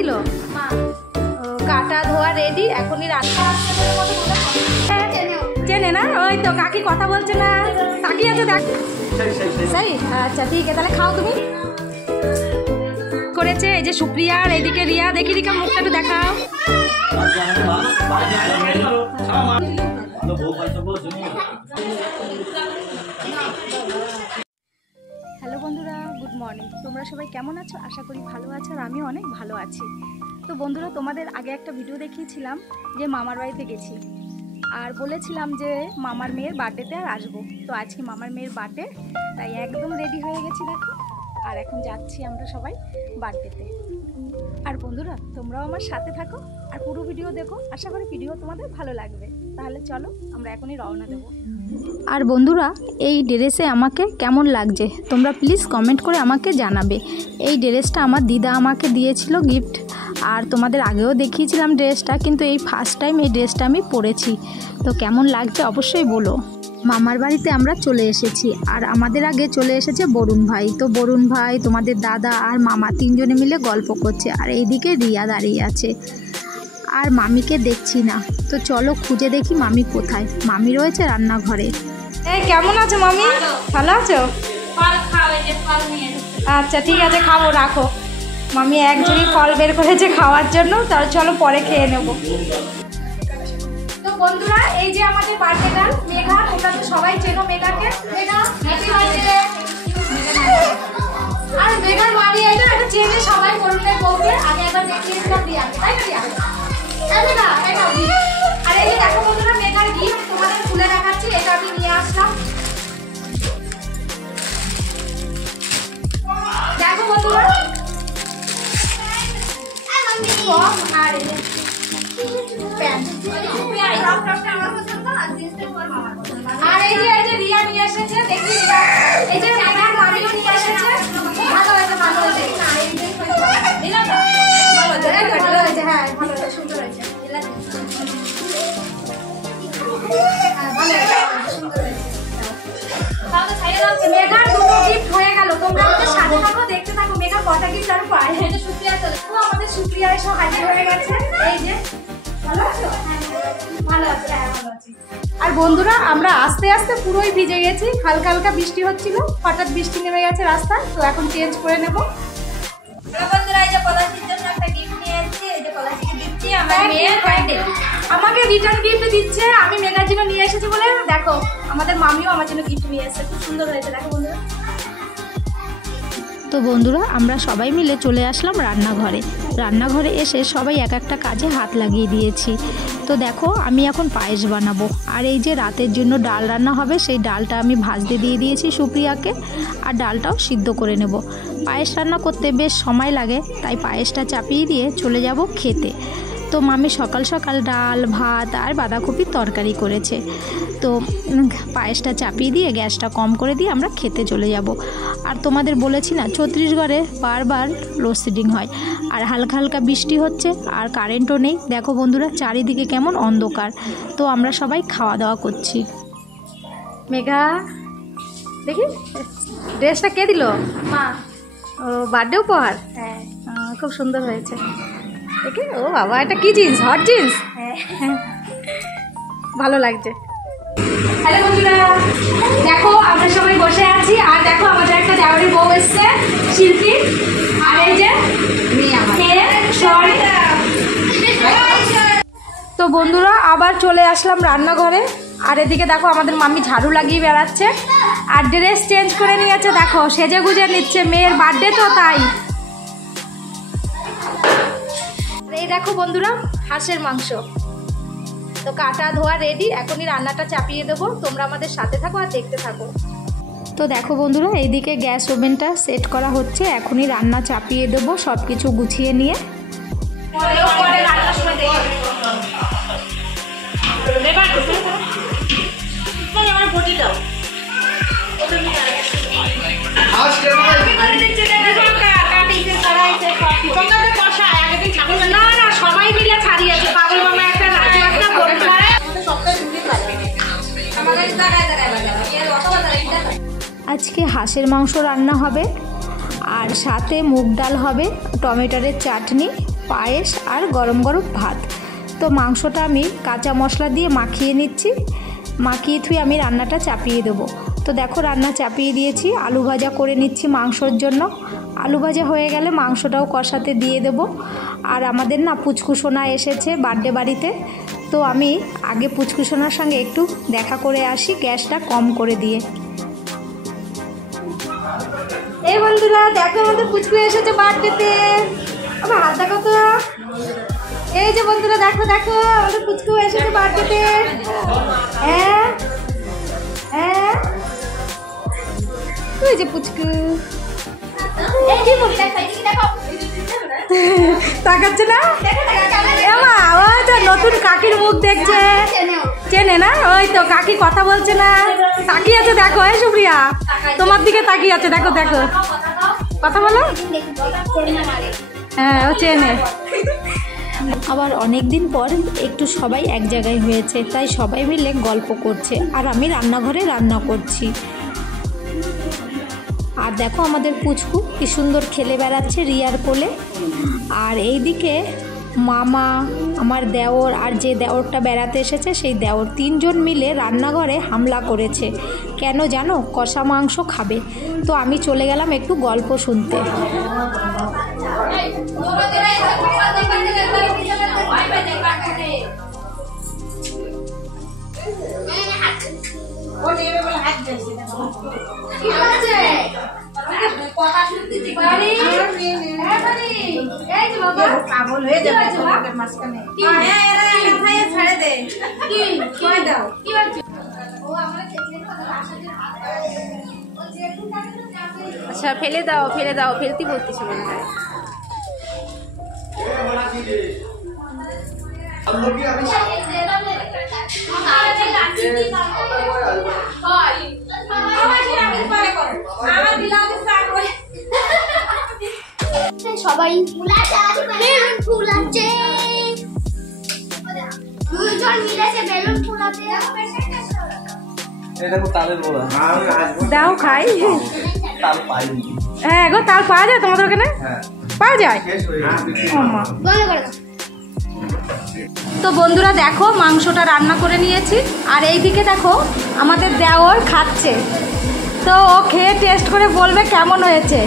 দিল? কাটা ধোয়া রেডি, এখনই রান্না চেনে না? ওই তো কাকি কথা বলছে না, কাকি আছে দেখ। সেই আচ্ছা ঠিক আছে, তাহলে খাও তুমি। করেছে এই যে সুপ্রিয়া, আর এইদিকে রিয়া। দেখি রিকা মুখটা একটু দেখাও। হ্যালো বন্ধুরা, গুড মর্নিং। তোমরা সবাই কেমন আছো? আশা করি ভালো আছো, আর আমিও অনেক ভালো আছি। তো বন্ধুরা, তোমাদের আগে একটা ভিডিও দেখিয়েছিলাম যে মামার বাড়িতে গেছি, আর বলেছিলাম যে মামার মেয়ের বার্থডেতে আর আসবো। তো আজকে মামার মেয়ের বার্থডে, তাই একদম রেডি হয়ে গেছি দেখো। আর এখন যাচ্ছি আমরা সবাই বার্থডেতে। আর বন্ধুরা, তোমরাও আমার সাথে থাকো আর পুরো ভিডিও দেখো, আশা করি ভিডিও তোমাদের ভালো লাগবে। তাহলে চলো আমরা এখনই রওনা দেবো। আর বন্ধুরা, এই ড্রেসে আমাকে কেমন লাগছে তোমরা প্লিজ কমেন্ট করে আমাকে জানাবে। এই ড্রেসটা আমার দিদা আমাকে দিয়েছিল গিফট, আর তোমাদের আগেও দেখিয়েছিলাম ড্রেসটা, কিন্তু এই ফার্স্ট টাইম এই ড্রেসটা আমি পরেছি। তো কেমন লাগছে অবশ্যই বলো। মামার বাড়িতে আমরা চলে এসেছি, আর আমাদের আগে চলে এসেছে বরুণ ভাই। তো বরুণ ভাই, তোমাদের দাদা আর মামা তিনজনে মিলে গল্প করছে, আর এইদিকে রিয়া দাঁড়িয়ে আছে, আর মামিকে দেখছি না। তো চলো খুঁজে দেখি মামি কোথায়। মামি রয়েছে রান্নাঘরে। কেমন আছো মামি? ভালো আছো? আচ্ছা ঠিক আছে, খাবো, রাখো। মামি এক ঝুড়ি ফল বের করেছে খাওয়ার জন্য, তাহলে চলো পরে খেয়ে নেবো। তো বন্ধুরা, এই যে আমাদের বার্থডে গার্ল মেঘা, তোমরা তো সবাই চেনো মেঘাকে। Megha happy birthday. আর মেঘার বাড়ি এটা চেনে সবাই, বরুণের বউকে আগে একবার দেখিয়েছিলাম রিয়াকে, তাই না রিয়া? আর এই যে দেখো বন্ধুরা, মেঘার গিফট তোমাদের খুলে দেখাচ্ছি। এটা আমি নিয়ে আসলাম, দেখো বন্ধুরা। আর এই যে আর এই যে রিয়া নিয়ে এসেছে, দেখি এই যে মেঘার মামিও নিয়ে এসেছে। ভালো হয়েছে, ভালো হয়েছে। ভালো হয়েছে, হ্যাঁ ভালো হয়েছে, সুন্দর হয়েছে। মেঘার দুটো গিফট হয়ে গেল। তোমরা আমাদের সাথে থাকো, দেখতে থাকো মেঘা কটা গিফট আর পায়। আমাদের সুপ্রিয়া এসে হাজির হয়ে গেছে। এই যে ভালো আছো? ভালো আছে, হ্যাঁ ভালো আছি। আর বন্ধুরা, আমরা আস্তে আস্তে পুরোই ভিজে গেছি। হালকা হালকা বৃষ্টি হচ্ছিল, হঠাৎ বৃষ্টি নেমে গেছে রাস্তায়, তো এখন চেঞ্জ করে নেবো। আমাকে রিটার্ন গিফট দিচ্ছে, আমি মেঘার জন্য নিয়ে এসেছি বলে। দেখো আমাদের মামিও আমার জন্য গিফট নিয়ে এসেছে, খুব সুন্দর হয়েছে, দেখো বন্ধুরা। তো বন্ধুরা, আমরা সবাই মিলে চলে আসলাম রান্নাঘরে। রান্নাঘরে এসে সবাই এক একটা কাজে হাত লাগিয়ে দিয়েছি। তো দেখো, আমি এখন পায়েস বানাবো, আর এই যে রাতের জন্য ডাল রান্না হবে, সেই ডালটা আমি ভাজতে দিয়ে দিয়েছি সুপ্রিয়াকে, আর ডালটাও সিদ্ধ করে নেব। পায়েস রান্না করতে বেশ সময় লাগে, তাই পায়েসটা চাপিয়ে দিয়ে চলে যাব খেতে। তো মামি সকাল সকাল ডাল ভাত আর বাঁধাকপির তরকারি করেছে। তো পায়েসটা চাপিয়ে দিয়ে গ্যাসটা কম করে দিয়ে আমরা খেতে চলে যাব। আর তোমাদের বলেছি না, ছত্তিশগড়ে বারবার লোডশেডিং হয়, আর হালকা হালকা বৃষ্টি হচ্ছে, আর কারেন্টও নেই। দেখো বন্ধুরা, চারিদিকে কেমন অন্ধকার। তো আমরা সবাই খাওয়া দাওয়া করছি। মেঘা, দেখি ড্রেসটা কে দিল? মা। ও বার্থডে উপহার? হ্যাঁ, খুব সুন্দর হয়েছে। দেখি, ও বাবা, এটা কি জিন্স? Hot jeans? হ্যাঁ, ভালো লাগছে। হ্যালো বন্ধুরা, দেখো আমরা সবাই বসে আছি, আর দেখো আমাদের একটা দেওয়ারি বউ এসছে, শিল্পী। আর এই যে তো বন্ধুরা, আবার চলে আসলাম রান্নাঘরে। আর এদিকে দেখো আমাদের মাম্মি ঝাড়ু লাগিয়ে বেড়াচ্ছে, আর ড্রেস চেঞ্জ করে নিয়েছে। দেখো সেজে গুজে নিচ্ছে, মেয়ের বার্থডে তো তাই। এই দেখো বন্ধুরা, হাঁসের মাংস তো কাটা ধোয়া রেডি, এখনই রান্নাটা চাপিয়ে দেবো। তোমরা আমাদের সাথে থাকো আর দেখতে থাকো। তো দেখো বন্ধুরা, এইদিকে গ্যাস ওভেনটা সেট করা হচ্ছে, এখনই রান্না চাপিয়ে দেবো সব কিছু গুছিয়ে নিয়ে। না সবাই মিলে ছাড়িয়েছে, পাগল মামা একটা আজকে হাঁসের মাংস রান্না হবে, আর সাথে মুগ ডাল হবে, টমেটোর চাটনি, পায়েস আর গরম গরম ভাত। তো মাংসটা আমি কাঁচা মশলা দিয়ে মাখিয়ে নিচ্ছি, মাখিয়ে থুয়ে আমি রান্নাটা চাপিয়ে দেবো। তো দেখো রান্না চাপিয়ে দিয়েছি, আলু ভাজা করে নিচ্ছি মাংসর জন্য। আলু ভাজা হয়ে গেলে মাংসটাও কষাতে দিয়ে দেবো। আর আমাদের না পুচকুসোনা এসেছে বার্থডে বাড়িতে, তো আমি আগে পুচকুসোনার সঙ্গে একটু দেখা করে আসি, গ্যাসটা কম করে দিয়ে। এই বন্ধুরা দেখো আমাদের পুচকু এসেছে বার্থডেতে, আমার হাত দেখো তো। এই যে বন্ধুরা দেখো দেখো আমাদের পুচকু এসেছে বার্থডেতে। হ্যাঁ হ্যাঁ তুই যে পুচকু তাকাচ্ছে না, ওই তো নতুন কাকির মুখ দেখছে, চেনে না? ওই তো কাকি কথা বলছে না, তাকিয়ে আছে দেখো। এই সুপ্রিয়া তোমার দিকে তাকিয়ে আছে, দেখো দেখো কথা বলো। হ্যাঁ ও চেনে। আবার অনেক দিন পর একটু সবাই এক জায়গায় হয়েছে, তাই সবাই মিলে গল্প করছে আর আমি রান্নাঘরে রান্না করছি। আর দেখো আমাদের পুচকু কি সুন্দর খেলে বেড়াচ্ছে রিয়ার কোলে। আর এইদিকে মামা, আমার দেওর আর যে দেওরটা বেড়াতে এসেছে সেই দেওর, তিনজন মিলে রান্নাঘরে হামলা করেছে। কেন জানো? কষা মাংস খাবে। তো আমি চলে গেলাম একটু গল্প শুনতে। আচ্ছা ফেলে দাও ফেলে দাও, ফেলতে বলতেছি মনে হয়। সবাই ফুল আছে, দুজন মিলেছে বেলুন ফুলাতে। দাও খাই। হ্যাঁ গো তাল পাওয়া যায় তোমাদের ওখানে? পাওয়া যায়। তো বন্ধুরা দেখো মাংসটা রান্না করে নিয়েছি, আর এইদিকে দেখো আমাদের দেওর খাচ্ছে। তো ও খেয়ে টেস্ট করে বলবে কেমন হয়েছে।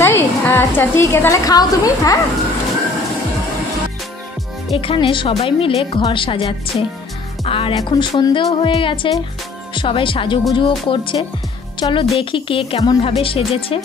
সেই আচ্ছা ঠিক আছে, তাহলে খাও তুমি। হ্যাঁ এখানে সবাই মিলে ঘর সাজাচ্ছে, আর এখন সন্ধেও হয়ে গেছে, সবাই সাজুগুজুও করছে। চলো দেখি কে কেমনভাবে সেজেছে।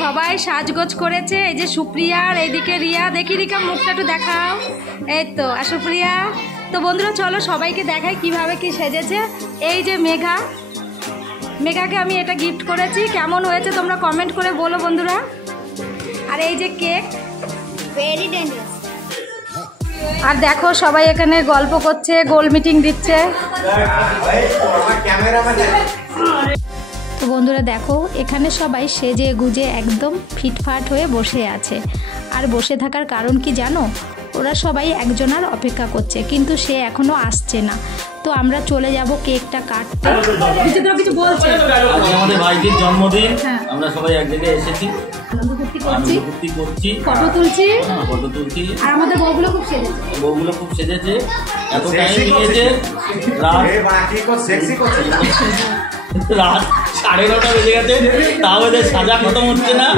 সবাই সাজগোজ করেছে। এই যে সুপ্রিয়া আর এইদিকে রিয়া, দেখি রিকা মুখটা একটু দেখাও। এই তো আর সুপ্রিয়া। তো বন্ধুরা চলো সবাইকে দেখাই কিভাবে কি সেজেছে। এই যে মেঘা, মেঘাকে আমি এটা গিফট করেছি, কেমন হয়েছে তোমরা কমেন্ট করে বলো বন্ধুরা। আর এই যে কেক, ভেরি ডেঞ্জারাস। আর দেখো সবাই এখানে গল্প করছে, গোল মিটিং দিচ্ছে। তো বন্ধুরা দেখো এখানে সবাই সেজে গুজে একদম ফিটফাট হয়ে বসে আছে। আর বসে থাকার কারণ কি জানো? ওরা সবাই একজনের অপেক্ষা করছে, কিন্তু সে এখনো আসছে না। তো আমরা চলে যাব কেকটা কাটতে। কিছু বলছে আমাদের ভাইটির জন্মদিন, আমরা সবাই এক জায়গায় এসেছি, ফুর্তি করছি, ফটো তুলছি, আর আমাদের বউগুলো খুব সেজেছে। এত টাইম নিয়েছে, রাত 9:30 বেজে গেছে, তাও এদের সাজা খতম হচ্ছে না।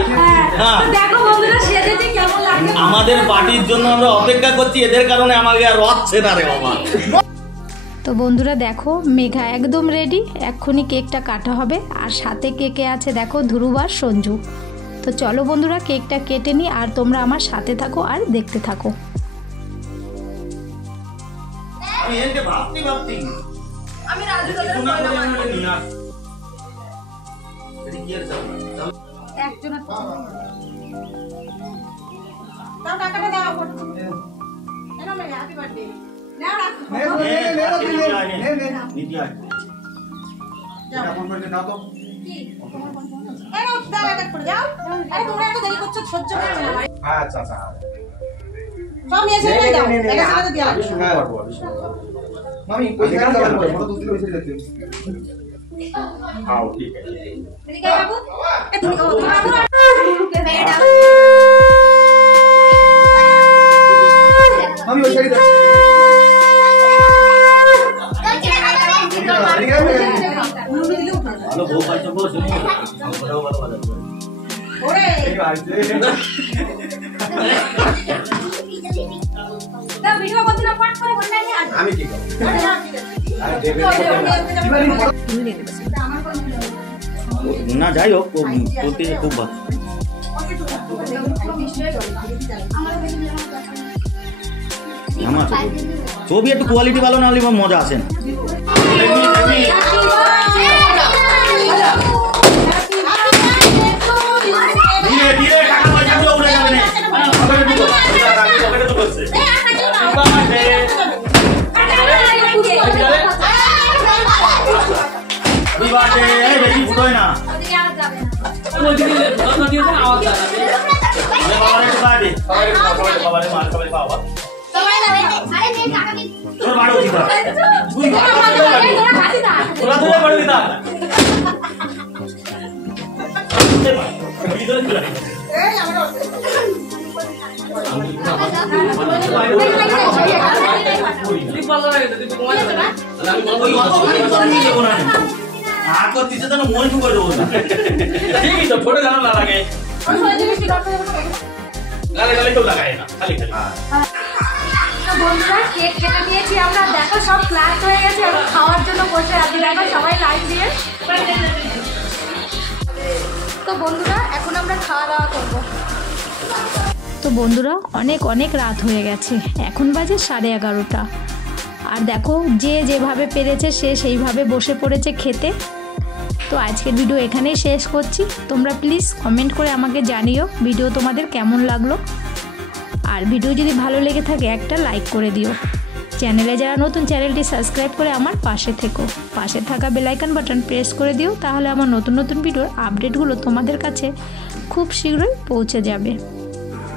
হ্যাঁ আমাদের পার্টির জন্য আমরা অপেক্ষা করছি, এদের কারণে আমাকে আর রচ্ছে না রে বাবা। তো বন্ধুরা দেখো মেঘা একদম রেডি, এক্ষুনি কেকটা কাটা হবে। আর সাথে কেকে আছে দেখো ধ্রুব আর সঞ্জু। তো চলো বন্ধুরা কেকটা কেটে নিই, আর তোমরা আমার সাথে থাকো আর দেখতে থাকো। এটা ফোন করে দাও তো। আচ্ছা আচ্ছা। আমি শুরু করবো, আমি শুরু করবো। মামি ওই জায়গায় যাবেন না, ফটো তুলতে বসে যেতে। হ্যাঁ ঠিক আছে। মামি ওই সাইডে যাও। ভালো বউ পাইছো বউ শুনি ভালো ভালো ভালো আমি ঠিক না যাই হোক করতে খুব ভালো আমার ছবি একটু কোয়ালিটি ভালো না হলে মজা আসে না বেশি ফুটোয় না বন্ধুরা কেক কেটে দিয়েছি আমরা, দেখো সব ক্লাস হয়ে গেছে, এখন খাওয়ার জন্য বসে আছি, দেখো সবাই লাইন দিয়ে। তো বন্ধুরা এখন আমরা খাওয়া দাওয়া করবো। তো বন্ধুরা অনেক অনেক রাত হয়ে গেছে, এখন বাজে 11:30। আর দেখো যে যেভাবে পেরেছে সে সেইভাবে বসে পড়েছে খেতে। তো আজকের ভিডিও এখানেই শেষ করছি। তোমরা প্লিজ কমেন্ট করে আমাকে জানিও ভিডিও তোমাদের কেমন লাগলো। আর ভিডিও যদি ভালো লেগে থাকে একটা লাইক করে দিও। চ্যানেলে যারা নতুন, চ্যানেলটি সাবস্ক্রাইব করে আমার পাশে থেকো। পাশে থাকা বেল আইকন বাটন প্রেস করে দিও, তাহলে আমার নতুন নতুন ভিডিওর আপডেটগুলো তোমাদের কাছে খুব শীঘ্রই পৌঁছে যাবে।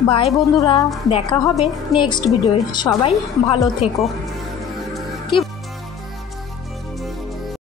বাই বন্ধুরা, দেখা হবে নেক্সট ভিডিওয়। সবাই ভালো থেকো।